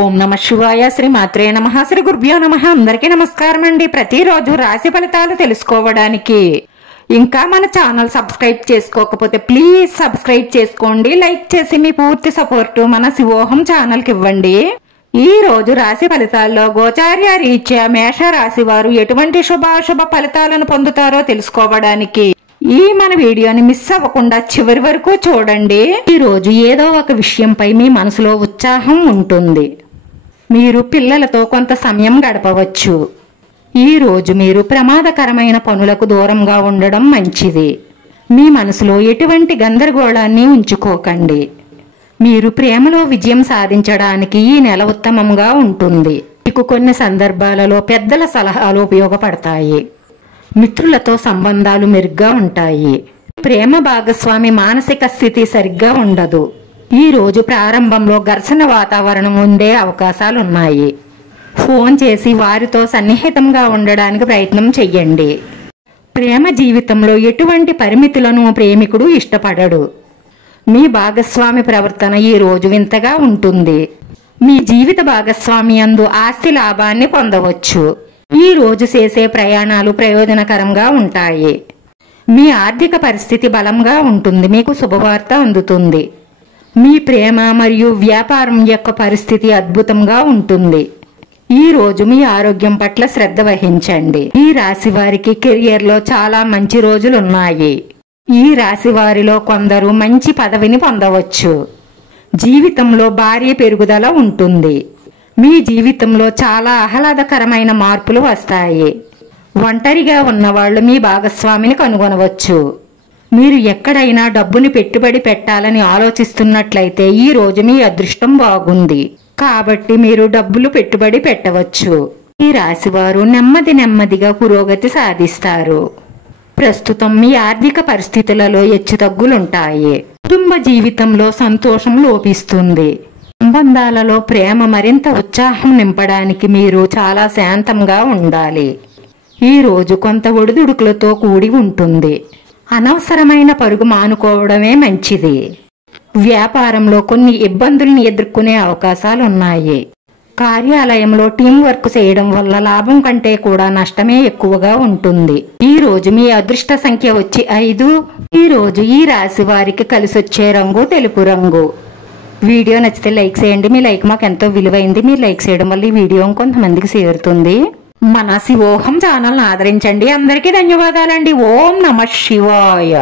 ఓం నమ శివాయ. శ్రీ మాత్రే నమః. శ్రీ గురుభ్యో నమః. అందరికీ నమస్కారం అండి. ప్రతిరోజు రాశి ఫలితాలు తెలుసుకోవడానికి ఇంకా మన ఛానల్ సబ్స్క్రైబ్ చేసుకోకపోతే ప్లీజ్ సబ్స్క్రైబ్ చేసుకోండి. లైక్ చేసి మీ పూర్తి సపోర్ట్ మన శివోహం ఛానల్ కి ఇవ్వండి. ఈ రోజు రాశి ఫలితాల్లో గోచార్య రీత్యా మేష రాశి వారు ఎటువంటి శుభాశుభ ఫలితాలను పొందుతారో తెలుసుకోవడానికి ఈ మన వీడియోని మిస్ అవ్వకుండా చివరి వరకు చూడండి. ఈ రోజు ఏదో ఒక విషయంపై మీ మనసులో ఉత్సాహం ఉంటుంది. మీరు పిల్లలతో కొంత సమయం గడపవచ్చు. ఈ రోజు మీరు ప్రమాదకరమైన పనులకు దూరంగా ఉండడం మంచిది. మీ మనసులో ఎటువంటి గందరగోళాన్ని ఉంచుకోకండి. మీరు ప్రేమలో విజయం సాధించడానికి ఈ నెల ఉత్తమంగా ఉంటుంది. మీకు కొన్ని సందర్భాలలో పెద్దల సలహాలు ఉపయోగపడతాయి. మిత్రులతో సంబంధాలు మెరుగ్గా ఉంటాయి. ప్రేమ భాగస్వామి మానసిక స్థితి సరిగ్గా ఉండదు. ఈ రోజు ప్రారంభంలో ఘర్షణ వాతావరణం ఉండే అవకాశాలున్నాయి. ఫోన్ చేసి వారితో సన్నిహితంగా ఉండడానికి ప్రయత్నం చెయ్యండి. ప్రేమ జీవితంలో ఎటువంటి పరిమితులను ప్రేమికుడు ఇష్టపడడు. మీ భాగస్వామి ప్రవర్తన ఈ రోజు వింతగా ఉంటుంది. మీ జీవిత భాగస్వామి యందు ఆస్తి లాభాన్ని పొందవచ్చు. ఈ రోజు చేసే ప్రయాణాలు ప్రయోజనకరంగా ఉంటాయి. మీ ఆర్థిక పరిస్థితి బలంగా ఉంటుంది. మీకు శుభవార్త అందుతుంది. మీ ప్రేమ మరియు వ్యాపారం యొక్క పరిస్థితి అద్భుతంగా ఉంటుంది. ఈ రోజు మీ ఆరోగ్యం పట్ల శ్రద్ధ వహించండి. ఈ రాశి వారికి కెరియర్ లో చాలా మంచి రోజులున్నాయి. ఈ రాశి వారిలో కొందరు మంచి పదవిని పొందవచ్చు. జీవితంలో భారీ పెరుగుదల ఉంటుంది. మీ జీవితంలో చాలా ఆహ్లాదకరమైన మార్పులు వస్తాయి. ఒంటరిగా ఉన్నవాళ్లు మీ భాగస్వామిని కనుగొనవచ్చు. మీరు ఎక్కడైనా డబ్బుని పెట్టుబడి పెట్టాలని ఆలోచిస్తున్నట్లయితే ఈ రోజు మీ అదృష్టం బాగుంది. కాబట్టి మీరు డబ్బులు పెట్టుబడి పెట్టవచ్చు. ఈ రాశివారు నెమ్మదిగా పురోగతి సాధిస్తారు. ప్రస్తుతం మీ ఆర్థిక పరిస్థితులలో హెచ్చుతగ్గులుంటాయి. కుటుంబ జీవితంలో సంతోషం లోపిస్తుంది. సంబంధాలలో ప్రేమ మరింత ఉత్సాహం నింపడానికి మీరు చాలా శాంతంగా ఉండాలి. ఈ రోజు కొంత ఒడిదుడుకులతో కూడి ఉంటుంది. అనవసరమైన పరుగు మానుకోవడమే మంచిది. వ్యాపారంలో కొన్ని ఇబ్బందుల్ని ఎదుర్కొనే అవకాశాలున్నాయి. కార్యాలయంలో టీం వర్క్ చేయడం వల్ల లాభం కంటే కూడా నష్టమే ఎక్కువగా ఉంటుంది. ఈ రోజు మీ అదృష్ట సంఖ్య వచ్చి 5. ఈ రోజు ఈ రాశి వారికి కలిసొచ్చే రంగు తెలుపు రంగు. వీడియో నచ్చితే లైక్ చేయండి. మీ లైక్ మాకు ఎంతో విలువైంది. మీరు లైక్ చేయడం వల్ల ఈ వీడియో కొంతమందికి చేరుతుంది. మన శివోహం ఛానల్ని ఆదరించండి. అందరికీ ధన్యవాదాలండి. ఓం నమః శివాయ.